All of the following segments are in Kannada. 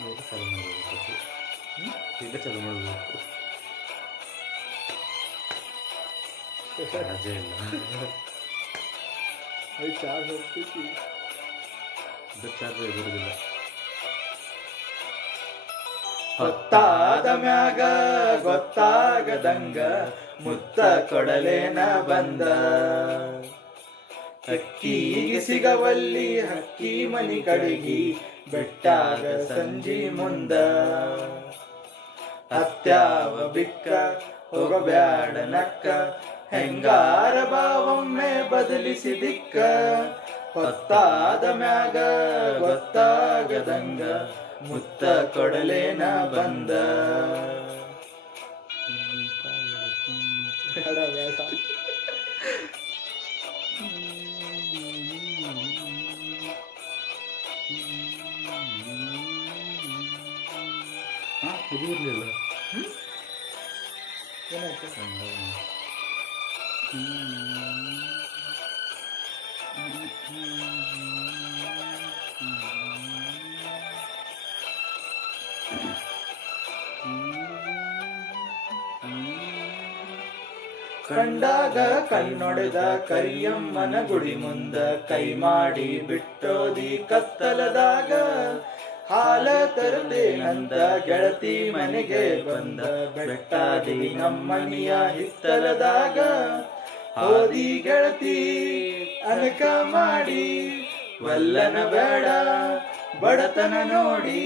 ಈಗ ಚಾಲು ಮಾಡಬೇಕು. ಈಗ ಚಾಲು ಮಾಡಬೇಕು. ರಜೆ ಇಲ್ಲ ಅದು ಚಾರ್ಜ್ ಹೋಗ್ತೈತಿ. ಇದು ಚಾರ್ಜ್ ಬರುವುದಿಲ್ಲ. ಹೊತ್ತಾದ ಮ್ಯಾಗ ಗೊತ್ತಾಗದಂಗ ಮುತ್ತ ಕೊಡಲೇನ ಬಂದ. ಹಕ್ಕಿಗೆ ಸಿಗವಲ್ಲಿ ಹಕ್ಕಿ ಮನಿ ಕಡೆಗಿ ಬೆಟ್ಟಾಗ ಸಂಜಿ ಮುಂದ. ಹತ್ಯಾವ ಬಿಕ್ಕ ಹೋಗಬ್ಯಾಡ ನಕ್ಕ ಹೆಂಗಾರ ಬಾವೊಮ್ಮೆ ಬದಲಿಸಿ ದಿಕ್ಕ. ಹೊತ್ತಾದ ಮ್ಯಾಗ ಗೊತ್ತಾಗದಂಗ ಮುತ್ತ ಕೊಡಲೇನ ಬಂದ. ಬೇಡ ಬೇಡ. ಇದು ಇರಲಿಲ್ಲ. ಏನಾಯ್ತು? ಕಂಡಾಗ ಕಣ್ಣೊಡೆದ ಕರಿಯಮ್ಮನ ಗುಡಿ ಮುಂದ ಕೈ ಮಾಡಿ ಬಿಟ್ಟೋದಿ ಕತ್ತಲದಾಗ. ಹಾಲ ತರುತ್ತೇನಂದ ಗೆಳತಿ ಮನೆಗೆ ಬಂದ ಬೆಟ್ಟಾದಿ ನಮ್ಮನಿಯ ಹಿತ್ತಲದಾಗ. ಹೋದಿ ಗೆಳತಿ ಅನಕ ಮಾಡಿ ವಲ್ಲನ ಬೇಡ ಬಡತನ ನೋಡಿ.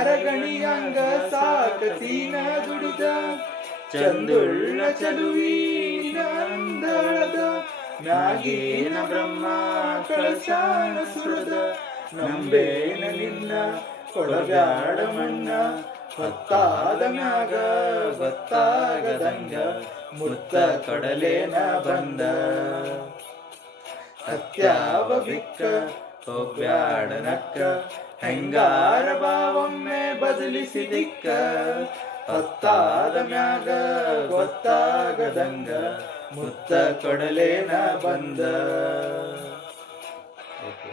ಅರಗಣಿಯಂಗ ಸಾಕತೀನ ದುಡಿದ ಚಂದುಳ್ಳ ಚಲುವಿನಂದಳದ. ಮ್ಯಾಗೇನ ಬ್ರಹ್ಮ ಕಳಸಾಣ ಸುರದ ನಂಬೇನ ನಿನ್ನ ಕೊಡಬ್ಯಾಡ ಮಣ್ಣ. ಹೊತ್ತಾದ ಮ್ಯಾಗ ಗೊತ್ತಾಗದಂಗ ಮುತ್ತ ಕೊಡಲೇನ ಬಂದ. ಹತ್ಯಾವ ಬಿಕ್ಕ ಹೋಗ್ಬ್ಯಾಡ ನಕ್ಕ ಹೆಂಗಾರ ಬಾವೊಮ್ಮೆ ಬದಲಿಸಿ ದಿಕ್ಕ. ಹೊತ್ತಾದ ಮ್ಯಾಗ ಗೊತ್ತಾಗದಂಗ ಮುತ್ತ ಕೊಡಲೇನ ಬಂದ. ಓಕೆ.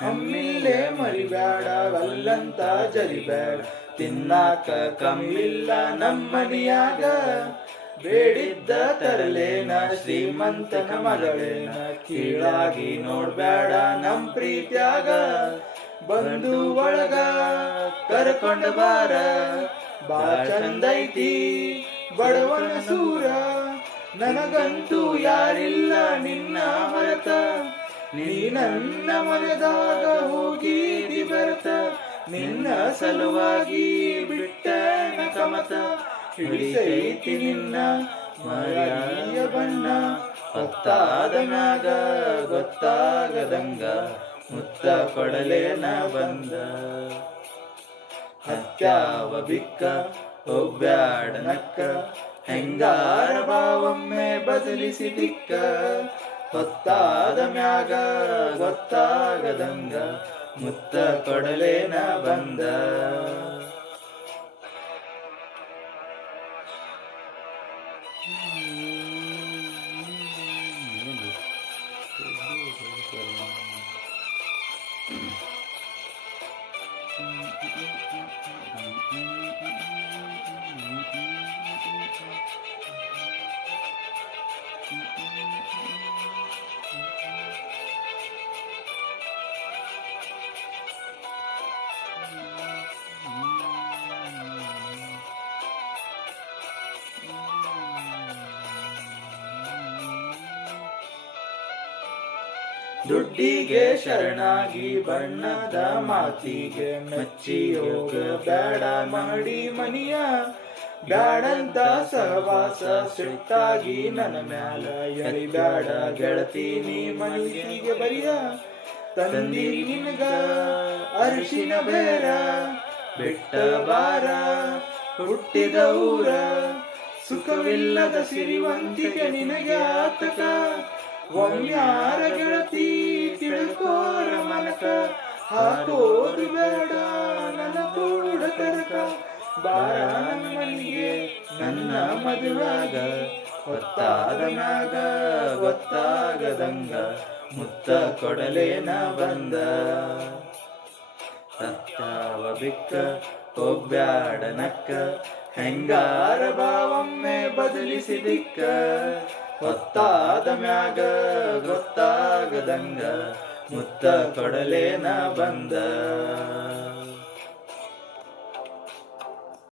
ಹಮ್ಮಿಲ್ಲೇ ಮರಿಬ್ಯಾಡ ವಲ್ಲಂತ ಜರಿಬ್ಯಾಡ ತಿನ್ನಾಕ ಕಮ್ಮಿಲ್ಲ ನಮ್ಮನಿಯಾಗ. ಬೇಡಿದ್ದ ತರಲೇನ ಶ್ರೀಮಂತನ ಮಗಳೇನ ಕೀಳಾಗಿ ನೋಡ್ಬ್ಯಾಡ ನಮ್ ಪ್ರೀತ್ಯಾಗ. ಬಂದು ಒಳಗ ಕರ್ಕೊಂಡ ಬಾರ ಬಾ ಚಂದೈತಿ ಬಡವನ ಸೂರ. ನನಗಂತೂ ಯಾರಿಲ್ಲ ನಿನ್ನ ಹೊರತ ನೀ ನನ್ನ ಮನೆದಾಗ ಹೋಗಿದಿ ಬರತ. ನಿನ್ನ ಸಲುವಾಗಿ ಬಿಟ್ಟನ ಕಮತ ಹಿಡಿಸೈತಿ ನಿನ್ನ ಮರಿಯ ಬಣ್ಣ. ಹೊತ್ತಾದ ಮ್ಯಾಗ ಗೊತ್ತಾಗದಂಗ ಮುತ್ತ ಕೊಡಲೇನ ಬಂದ. ಹತ್ಯಾವ ಬಿಕ್ಕ ಹೋಗ್ಬ್ಯಾಡ ನಕ್ಕ ಹೆಂಗಾರ ಬಾವೊಮ್ಮೆ ಬದಲಿಸಿ ದಿಕ್ಕ. ಹೊತ್ತಾದ ಮ್ಯಾಗ ಗೊತ್ತಾಗದಂಗ ಮುತ್ತ ಕೊಡಲೇನ ಬಂದ. ದುಡ್ಡಿಗೆ ಶರಣಾಗಿ ಬಣ್ಣದ ಮಾತಿಗೆ ಮೆಚ್ಚಿ ಹೋಗ ಬೇಡ ಮಾಡಿ ಮನಿಯ. ಬ್ಯಾಡಂತ ಸಹವಾಸ ಸಿಟ್ಟಾಗಿ ನನ್ನ ಮ್ಯಾಲ ಎಳಿಬ್ಯಾಡ ಗೆಳತಿ ನೀ ಮನಸ್ಸಿಗೆ ಬರಿಯ ತಂದಿ ನಿನಗ ಅರಿಶಿನ ಬೇರ ಬಿಟ್ಟ ಬಾರ ಹುಟ್ಟಿದ ಊರ ಸುಖವಿಲ್ಲದ ಸಿರಿವಂತಿಗೆ ನಿನಗೆ ಆತಕ ಒಮ್ಯಾರ ಗೆಳತಿ ತಿಳ್ಕೋರ ಮನಕ ಹಾಕೋದು ಬೇಡ ನನ್ನ ಕೂಡ ತರಕ ಬಾರ ನಮ್ಮನಿಗೆ ನನ್ನ ಮದುವಾಗ ಹೊತ್ತಾದ ಮ್ಯಾಗ ಗೊತ್ತಾಗದಂಗ ಮುತ್ತ ಕೊಡಲೇನ ಬಂದ ಸತ್ತಾವ ಬಿಕ್ಕ ಹೋಗ್ಬ್ಯಾಡ ನಕ್ಕ ಹೆಂಗಾರ ಬಾವೊಮ್ಮೆ ಬದಲಿಸಿ ದಿಕ್ಕ ಹೊತ್ತಾದ ಮ್ಯಾಗ ಗೊತ್ತಾಗದಂಗ ಮುತ್ತ ಕೊಡಲೇನ ಬಂದ